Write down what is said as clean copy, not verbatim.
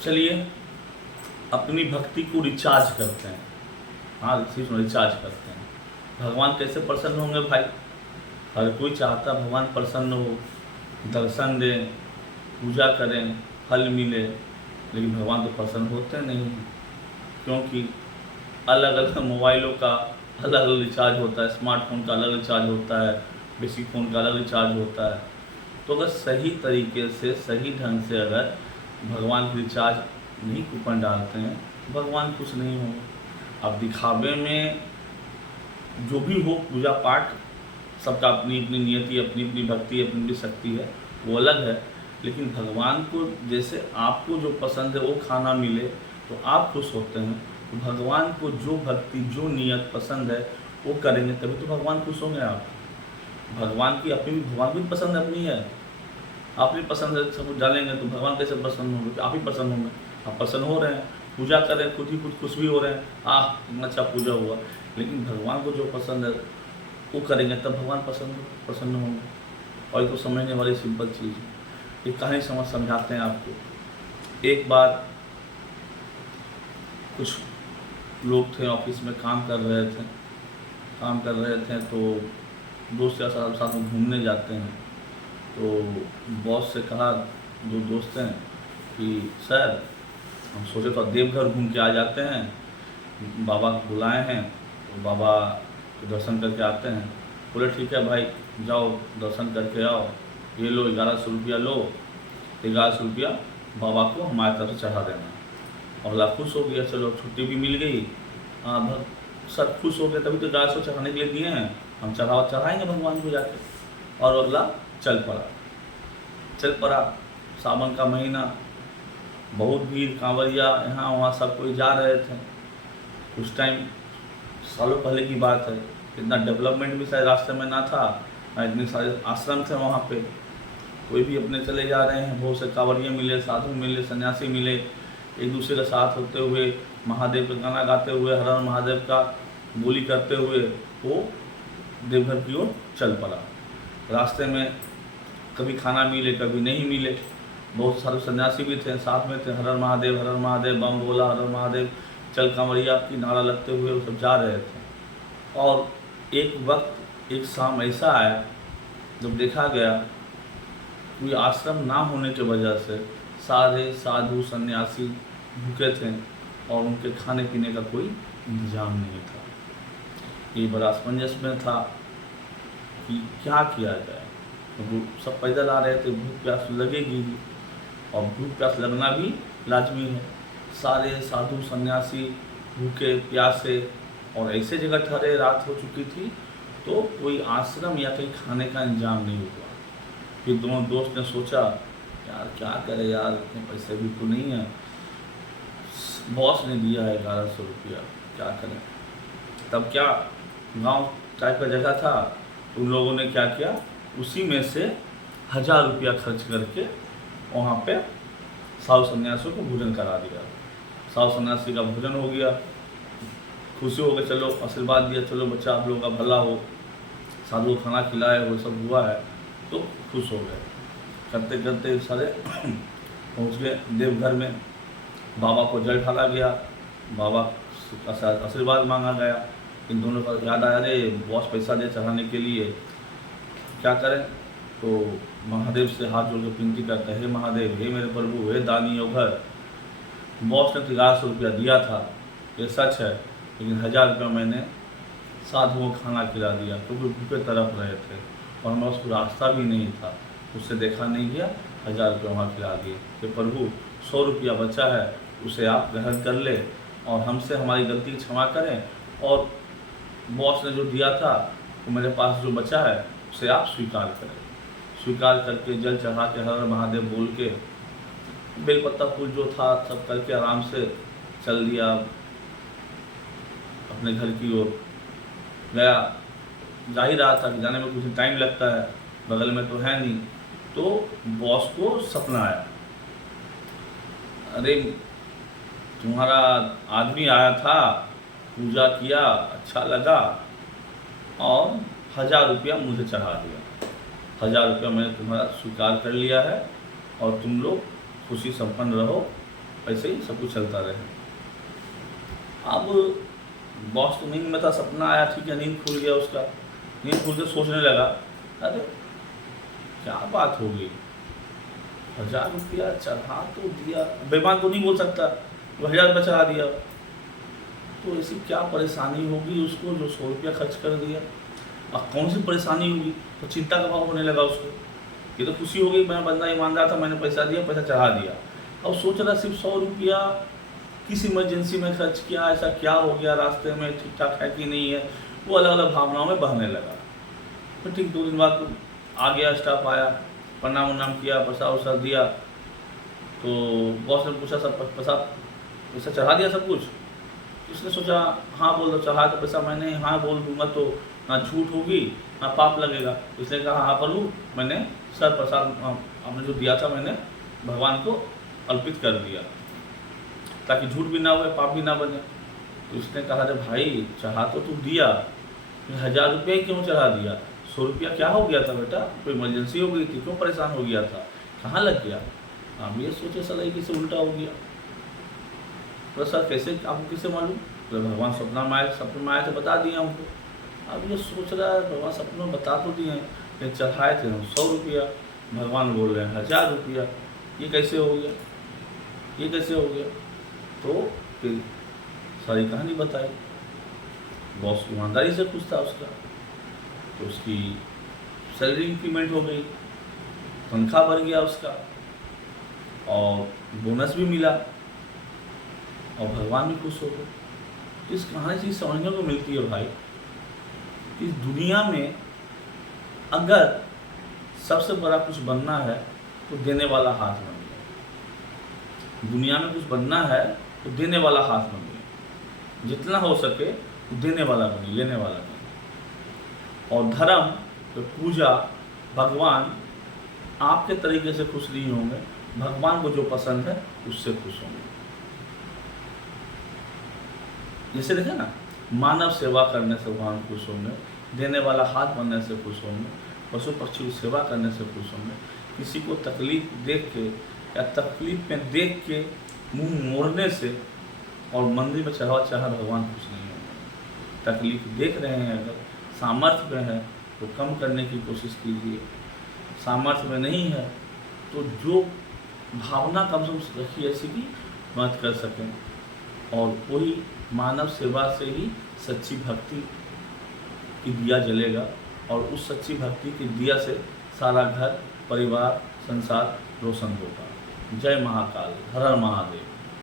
चलिए अपनी भक्ति को रिचार्ज करते हैं। हाँ, सिर्फ रिचार्ज करते हैं। भगवान कैसे प्रसन्न होंगे भाई? हर कोई चाहता भगवान प्रसन्न हो, दर्शन दें, पूजा करें, फल मिले, लेकिन भगवान तो प्रसन्न होते नहीं हैं। क्योंकि अलग अलग मोबाइलों का अलग अलग रिचार्ज होता है, स्मार्टफोन का अलग रिचार्ज होता है, बेसिक फ़ोन का अलग रिचार्ज होता है। तो अगर सही तरीके से, सही ढंग से अगर भगवान की रिचार्ज नहीं कूपन डालते हैं तो भगवान खुश नहीं होंगे। अब दिखावे में जो भी हो, पूजा पाठ सबका अपनी अपनी नियति, अपनी अपनी भक्ति, अपनी अपनी शक्ति है, वो अलग है। लेकिन भगवान को जैसे आपको जो पसंद है वो खाना मिले तो आप खुश होते हैं, तो भगवान को जो भक्ति, जो नियत पसंद है वो करेंगे तभी तो भगवान खुश होंगे। आप भगवान की अपनी, भगवान की पसंद अपनी है, आप भी पसंद है सब कुछ डालेंगे तो भगवान कैसे पसंद होंगे? कि आप ही पसंद होंगे। आप पसंद हो रहे हैं, पूजा कर रहे हैं, खुद ही खुद खुश भी हो रहे हैं, इतना अच्छा पूजा हुआ। लेकिन भगवान को जो पसंद है वो करेंगे तब भगवान प्रसन्न होंगे। और ये तो समझने वाली सिंपल चीज़ है। ये कहानी समझाते हैं आपको। एक बार कुछ लोग थे, ऑफिस में काम कर रहे थे तो दोस्त के साथ में घूमने जाते हैं। तो बॉस से कहा, दो दोस्त हैं, कि सर हम सोचे तो देवघर घूम के आ जाते हैं, बाबा को बुलाए हैं तो बाबा के दर्शन करके आते हैं। बोले ठीक है भाई, जाओ दर्शन करके आओ, ये लो 1100 रुपया लो, 1100 रुपया बाबा को हमारी तरफ से चढ़ा देना। और अगला खुश हो गया, चलो छुट्टी भी मिल गई। हाँ, सब खुश हो गए, तभी तो 1100 चढ़ाने के लिए दिए हैं, हम चढ़ाएंगे भगवान को जाके। और अगला चल पड़ा। सावन का महीना, बहुत भीड़, कांवरिया यहाँ वहाँ सब कोई जा रहे थे। उस टाइम सालों पहले की बात है, इतना डेवलपमेंट भी शायद रास्ते में ना था, इतने सारे आश्रम थे वहाँ पे। कोई भी अपने चले जा रहे हैं, बहुत से कांवरिया मिले, साधु मिले, सन्यासी मिले, एक दूसरे का साथ होते हुए, महादेव का गाना गाते हुए, हर हर महादेव का बोली करते हुए वो देवघर की ओर चल पड़ा। रास्ते में कभी खाना मिले, कभी नहीं मिले। बहुत सारे सन्यासी भी थे, साथ में थे, हर हर महादेव, बम बोला, हर हर महादेव, चल कांवरिया की नारा लगते हुए वो सब जा रहे थे। और एक वक्त, एक शाम ऐसा आया जब देखा गया कोई आश्रम ना होने की वजह से सारे साधु सन्यासी भूखे थे और उनके खाने पीने का कोई इंतजाम नहीं था। ये बड़ा असमंजस में था कि क्या किया जाए। तो सब पैदल आ रहे थे, भूख प्यास लगेगी और भूख प्यास लगना भी लाजमी है। सारे साधु सन्यासी भूखे प्यासे और ऐसे जगह ठहरे, रात हो चुकी थी, तो कोई आश्रम या कहीं खाने का इंतजाम नहीं हुआ। फिर दोनों दोस्त ने सोचा, यार क्या करें यार, इतने पैसे भी तो नहीं है, बॉस ने दिया है 1100 रुपया, क्या करें। तब क्या, गांव टाइप का जगह था, तो उन लोगों ने क्या किया, उसी में से 1000 रुपया खर्च करके वहाँ पे साधु सन्यासियों को भोजन करा दिया। साधु सन्यासी का भोजन हो गया, खुशी हो गई, चलो आशीर्वाद दिया, चलो बच्चा आप लोगों का भला हो, साधु को खाना खिलाए, वो सब हुआ है, तो खुश हो गए। करते करते सारे पहुँच गए देवघर में। बाबा को जल ढाला गया, बाबा का आशीर्वाद मांगा गया। इन दोनों का याद आया, अरे बॉस पैसा दे चढ़ाने के लिए, क्या करें। तो महादेव से हाथ जोड़ के विनती करते हैं, हे महादेव, हे मेरे प्रभु, हे दानी अवघर, बॉस ने तो 1100 रुपया दिया था, ये सच है, लेकिन 1000 रुपया मैंने साधुओं को खाना खिला दिया क्योंकि भूखे तरफ रहे थे और हमारा उसको रास्ता भी नहीं था, उससे देखा नहीं गया, 1000 रुपया वहाँ खिला दिए। कि प्रभु 100 रुपया बचा है, उसे आप ग्रहण कर ले और हमसे हमारी गलती क्षमा करें, और बॉस ने जो दिया था वो मेरे पास जो बचा है उसे आप स्वीकार करें। स्वीकार करके जल चढ़ा के हर हर महादेव बोल के, बेलपत्ता फूल जो था सब करके आराम से चल दिया अपने घर की ओर। गया, जा ही रहा था कि जाने में कुछ टाइम लगता है, बगल में तो है नहीं। तो बॉस को सपना आया, अरे तुम्हारा आदमी आया था, पूजा किया, अच्छा लगा और 1000 रुपया मुझे चढ़ा दिया। 1000 रुपया मैंने तुम्हारा स्वीकार कर लिया है और तुम लोग खुशी संपन्न रहो ऐसे ही सब कुछ चलता रहे। अब बॉस तो नींद में था, सपना आया, ठीक है, नींद खुल गया उसका। नींद खुल के सोचने लगा, अरे क्या बात हो गई, 1000 रुपया चढ़ा तो दिया, बेईमान तो नहीं बोल सकता, वो 1000 रुपया चढ़ा दिया, तो ऐसी क्या परेशानी होगी उसको जो 100 रुपया खर्च कर दिया। अब कौन सी परेशानी होगी, तो चिंता का भाव होने लगा उसको। ये तो खुशी हो गई, मैं बंदा ईमानदार था, मैंने पैसा दिया, पैसा चढ़ा दिया। अब सोच रहा सिर्फ 100 रुपया किस इमरजेंसी में खर्च किया, ऐसा क्या हो गया, रास्ते में ठीक ठाक है कि नहीं है, वो अलग अलग भावनाओं में बहने लगा। फिर ठीक 2 दिन बाद आ गया, स्टाफ आया, प्रणाम उन्नाम किया, पैसा वसा दिया। तो बॉस ने पूछा, सब पैसा चढ़ा दिया सब कुछ? इसने सोचा हाँ बोल दो, चढ़ा तो पैसा मैंने, हाँ बोल दूंगा तो ना झूठ होगी ना पाप लगेगा। इसने कहा हाँ प्रभु, मैंने सर प्रसाद आपने जो दिया था मैंने भगवान को अर्पित कर दिया, ताकि झूठ भी ना हुए, पाप भी ना बने। तो इसने कहा अरे भाई चढ़ा तो तू दिया, 1000 रुपया ही क्यों चढ़ा दिया? 100 रुपया क्या हो गया था बेटा, कोई इमरजेंसी हो गई थी, क्यों परेशान हो गया था, कहाँ लग गया? हम ये सोचे सलाई कैसे उल्टा हो गया। तो सर कैसे, आपको कैसे मालूम? तो भगवान सपने में आए थे, बता दिए हमको। अब ये सोच रहा है भगवान सपने में बता तो दिए, ये चढ़ाए थे हम 100 रुपया, भगवान बोल रहे हैं 1000 रुपया, ये कैसे हो गया, ये कैसे हो गया? तो फिर सारी कहानी बताई। बॉस ईमानदारी से खुश था उसका, तो उसकी सैलरी इंक्रीमेंट हो गई, तनख्वाह बढ़ गया उसका, और बोनस भी मिला, और भगवान भी खुश हो गए। इस कहानी से समझने को मिलती है भाई, इस दुनिया में अगर सबसे बड़ा कुछ बनना है तो देने वाला हाथ बनिए। दुनिया में कुछ बनना है तो देने वाला हाथ बनिए, जितना हो सके देने वाला बनिए, लेने वाला बनिए। और धर्म तो पूजा, भगवान आपके तरीके से खुश नहीं होंगे, भगवान को जो पसंद है उससे खुश होंगे। जैसे देखें ना, मानव सेवा करने से भगवान खुश होंगे, देने वाला हाथ बनने से खुश होंगे, पशु पक्षी की सेवा करने से खुश होंगे, किसी को तकलीफ देख के या तकलीफ में देख के मुंह मोड़ने से और मंदिर में चढ़ावा चाह भगवान खुश नहीं होंगे। तकलीफ देख रहे हैं, अगर सामर्थ्य में है तो कम करने की कोशिश कीजिए, सामर्थ्य में नहीं है तो जो भावना कम से कम रखिए ऐसी की मदद कर सकें। और वही मानव सेवा से ही सच्ची भक्ति की दिया जलेगा, और उस सच्ची भक्ति की दिया से सारा घर, परिवार, संसार रोशन होगा। जय महाकाल, हर हर महादेव।